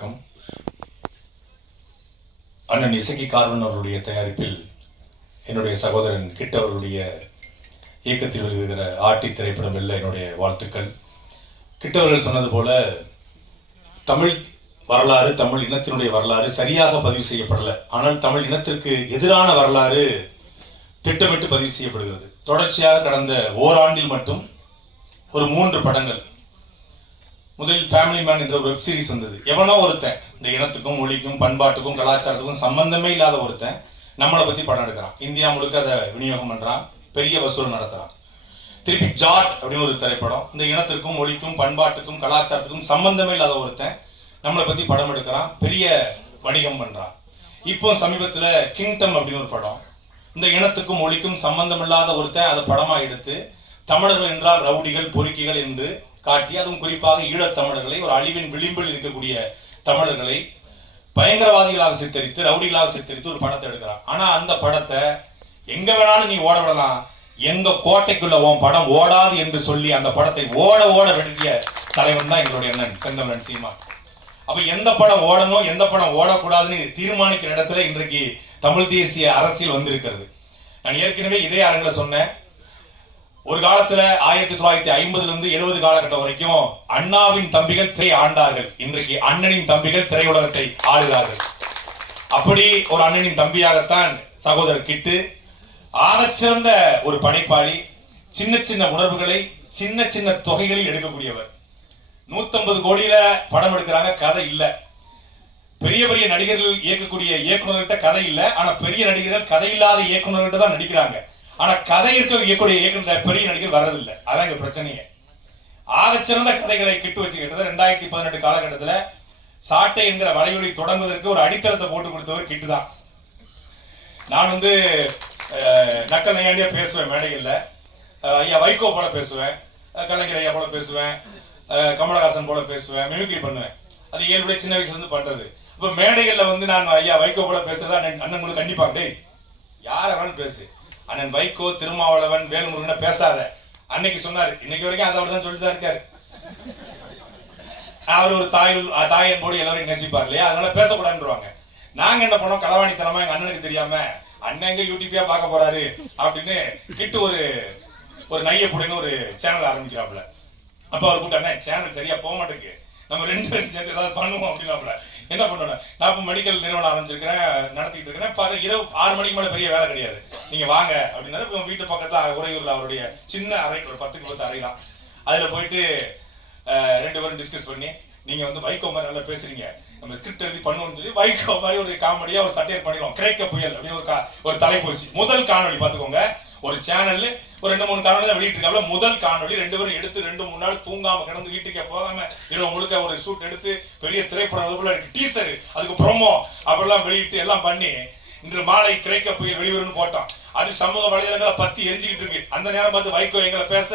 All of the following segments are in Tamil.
வணக்கம். அண்ணன் இசக்கி கார்வன் அவருடைய தயாரிப்பில் என்னுடைய சகோதரன் கிட் அவர்களுடைய இயக்கத்தில் வெளிவருகிற ஆட்டி திரைப்படம் வெல்ல என்னுடைய வாழ்த்துக்கள். கிட்டவர்கள் சொன்னது போல தமிழ் வரலாறு, தமிழ் இனத்தினுடைய வரலாறு சரியாக பதிவு செய்யப்படலை. ஆனால் தமிழ் இனத்திற்கு எதிரான வரலாறு திட்டமிட்டு பதிவு செய்யப்படுகிறது. தொடர்ச்சியாக கடந்த ஓராண்டில் மட்டும் ஒரு 3 படங்கள். முதலில் ஃபேமிலி மேன் என்ற ஒரு வெப் சீரிஸ் வந்தது. எவனோ ஒருத்தன் இந்த இனத்துக்கும் மொழிக்கும் பண்பாட்டுக்கும் கலாச்சாரத்துக்கும் சம்பந்தமே இல்லாத ஒருத்தன் நம்மளை பத்தி படம் எடுக்கிறான். இந்தியா முழுக்க அதை விநியோகம் பண்றான், பெரிய வசூல் நடத்துறான். திருப்பி ஜாட் அப்படின்னு ஒரு திரைப்படம், இந்த இனத்திற்கும் மொழிக்கும் பண்பாட்டுக்கும் கலாச்சாரத்துக்கும் சம்பந்தமே இல்லாத ஒருத்தன் நம்மளை பத்தி படம் எடுக்கிறான், பெரிய வணிகம் பண்றான். இப்போ சமீபத்துல கிங்டம் அப்படின்னு ஒரு படம், இந்த இனத்துக்கும் மொழிக்கும் சம்பந்தம் இல்லாத ஒருத்தன் அதை படமா எடுத்து தமிழர்கள் என்றால் ரவுடிகள் பொறுக்கிகள் என்று காட்டி, அதுவும் குறிப்பாக ஈழத் தமிழர்களை, ஒரு அழிவின் விளிம்பில் இருக்கக்கூடிய தமிழர்களை பயங்கரவாதிகளாக சித்தரித்து, ரவுடிகளாக சித்தரித்து ஒரு படத்தை எடுக்கிறான். ஆனா அந்த படத்தை எங்க வேணாலும் நீ ஓட விடலாம், எங்க கோட்டைக்குள்ள உன் படம் ஓடாது என்று சொல்லி அந்த படத்தை ஓட வேண்டிய தலைவன் தான் எங்களுடைய அண்ணன் செந்தமிழன் சீமான். அப்ப எந்த படம் ஓடணும் எந்த படம் ஓடக்கூடாதுன்னு தீர்மானிக்கிற இடத்துல இன்றைக்கு தமிழ் தேசிய அரசியல் வந்திருக்கிறது. நான் ஏற்கனவே இதே அரங்கில சொன்னேன். ஒரு காலத்துல 1950 இருந்து 70 காலகட்டம் வரைக்கும் அண்ணாவின் தம்பிகள் திரை ஆண்டார்கள். இன்றைக்கு அண்ணனின் தம்பிகள் திரையுலகத்தை ஆளுகிறார்கள். அப்படி ஒரு அண்ணனின் தம்பியாகத்தான் சகோதரர் கிட்டு ஆகச்சிறந்த ஒரு படைப்பாளி. சின்ன சின்ன உணர்வுகளை சின்ன சின்ன தொகைகளில் எடுக்கக்கூடியவர். 150 கோடியில படம் எடுக்கிறாங்க, கதை இல்ல. பெரிய பெரிய நடிகர்கள் இயக்கக்கூடிய இயக்குநர்கள்ட்ட கதை இல்ல. ஆனா பெரிய நடிகர்கள் கதை இல்லாத இயக்குநர்கள்ட்ட தான் நடிக்கிறாங்க. ஆனா கதை இருக்கக்கூடிய இயக்குனர் பெரிய நடிகர் வர்றதில்லை. அதான் இங்க பிரச்சனையே. ஆகச்சிறந்த கதைகளை கிட்டு வச்சுக்கிட்டது 2018 காலகட்டத்தில் சாட்டை என்கிற வலையொலி தொடங்குவதற்கு ஒரு அடித்தளத்தை போட்டு கொடுத்தவர் கிட்டு தான். நான் நக்கல் நையாண்டியா பேசுவேன் மேடைகள்ல. ஐயா வைகோ போல பேசுவேன், கலைஞர் ஐயா போல பேசுவேன், கமலஹாசன் போல பேசுவேன், மிமிக்ரி பண்ணுவேன். அது இயல்புடைய சின்ன வயசுல இருந்து பண்றது. இப்ப மேடைகள்ல நான் ஐயா வைகோ போல பேசுறதா அண்ணன் கூட கண்டிப்பா டேய் யார வேணும் பேசு, அண்ணன் வைகோ திருமாவளவன் வேல்முருகன் பேசாத அன்னைக்கு சொன்னாரு. இன்னைக்கு வரைக்கும் அதை தான் சொல்லிட்டு தான் இருக்காரு. அவர் ஒரு தாயின் போடு எல்லாரையும் நேசிப்பார் இல்லையா, அதனால பேசக்கூடாதுன்றவாங்க. நாங்க என்ன பண்ணோம், களவாணித்தனமா எங்க அண்ணனுக்கு தெரியாம அண்ணன் எங்க யூடியூபியா பார்க்க போறாரு அப்படின்னு கிட்டு ஒரு நையப்புடின்னு ஒரு சேனல் ஆரம்பிக்கிறாப்புல. அப்ப அவர் கூட்டானே சேனல் சரியா போக மாட்டேங்குது, நம்ம 2 பேரும் சேர்ந்து ஏதாவது பண்ணுவோம் அப்படின்னாப்புல. என்ன பண்ணணும், நான் இப்போ மெடிக்கல் நிறுவனம் ஆரம்பிச்சிருக்கிறேன், நடத்திட்டு இருக்கிறேன். இரவு 6 மணிக்கு மேலே பெரிய வேலை கிடையாது, நீங்க வாங்க அப்படின்னாரு. இப்போ வீட்டு பக்கத்துல உறையூர்ல அவருடைய சின்ன அறை, ஒரு 10க்கு 10 அறை தான். அதுல போயிட்டு 2 பேரும் டிஸ்கஸ் பண்ணி, நீங்க வைகோ மாதிரி நல்லா பேசுறீங்க, நம்ம ஸ்கிரிப்ட் எழுதி பண்ணுவோம்னு சொல்லி வைகோ மாதிரி ஒரு காமெடியா ஒரு சட்டையர் பண்ணிடுவோம். கிரேக்க புயல் அப்படின்னு ஒரு தலைப்போச்சு. முதல் காணொலி பாத்துக்கோங்க. ஒரு சேனல்ல ஒரு 2-3 காணொலி தான் வெளியிட்டு இருக்காங்க. முதல் காணொலி 2 பேரும் எடுத்து 2-3 நாள் தூங்காம கிடந்து வீட்டுக்கே போகாம இரவு முழுக்க ஒரு ஷூட் எடுத்து பெரிய திரைப்படம் டீசர், அதுக்கு ப்ரோமோ அப்படிலாம் வெளியிட்டு எல்லாம் பண்ணி இன்று மாலை கிரேக்க புயல் வெளிவரும்னு போட்டோம். அது சமூக வலைதளங்களை பத்தி எரிஞ்சுக்கிட்டு இருக்கு. அந்த நேரம் பார்த்து வைகோ எங்களை பேச,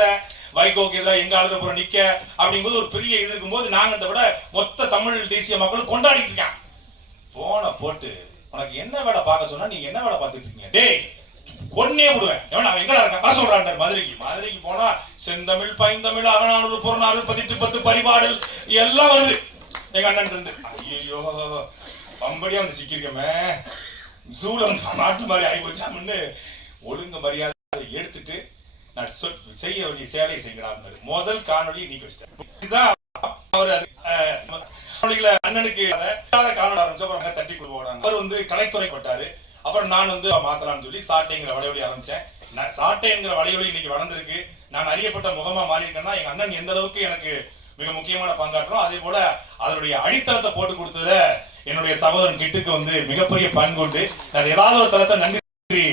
வைகோக்கு எதிராக எங்க ஆளுதப்புறம் நிக்க அப்படிங்கும்போது ஒரு பெரிய இது இருக்கும்போது நாங்க இந்த விட மொத்த தமிழ் தேசிய மக்களும் கொண்டாடிட்டு இருக்கான். போனை போட்டு உனக்கு என்ன வேலை பார்க்க சொன்னா நீங்க என்ன வேலை பார்த்துட்டு இருக்கீங்க, டேய் கொன்னே விடுவேன், அவன் எங்கடா இருக்கான் சொல்றான். மதுரைக்கு போனா செந்தமிழ் பைந்தமிழ் அகநானூறு புறநானூறு 18 பரிபாடல் எல்லாம் வருது எங்க அண்ணன் இருந்து. ஐயோ பம்படியா சிக்கிருக்கமே, சூட நாட்டு மாதிரி ஆகி போச்சான்னு ஒழுங்கு மரியாதை எடுத்துட்டு நான் செய்ய வேண்டிய சேலையை செய்கிறார். முதல் காணொலி நீக்க வச்சிட்டேன். இதுதான் அவர் அண்ணனுக்கு காணொலி ஆரம்பிச்சு தட்டி கொடுப்பாங்க. அவர் கலைத்துறை பட்டாரு. அப்புறம் நான் மாத்தலாம்னு சொல்லி சாட்டைங்கிற வலையொலி ஆரம்பிச்சேன். சாட்டைங்கிற வலையொலி இன்னைக்கு வளர்ந்துருக்கு. நான் அறியப்பட்ட முகமா மாறி இருக்கேன்னா எங்க அண்ணன் எந்த அளவுக்கு எனக்கு மிக முக்கியமான பங்காற்றும். அதே போல அதனுடைய அடித்தளத்தை போட்டு கொடுத்தத என்னுடைய சகோதரன் கிட்டுக்கு மிகப்பெரிய பண்புண்டு. ஏதாவது ஒரு தளத்தை நன்றி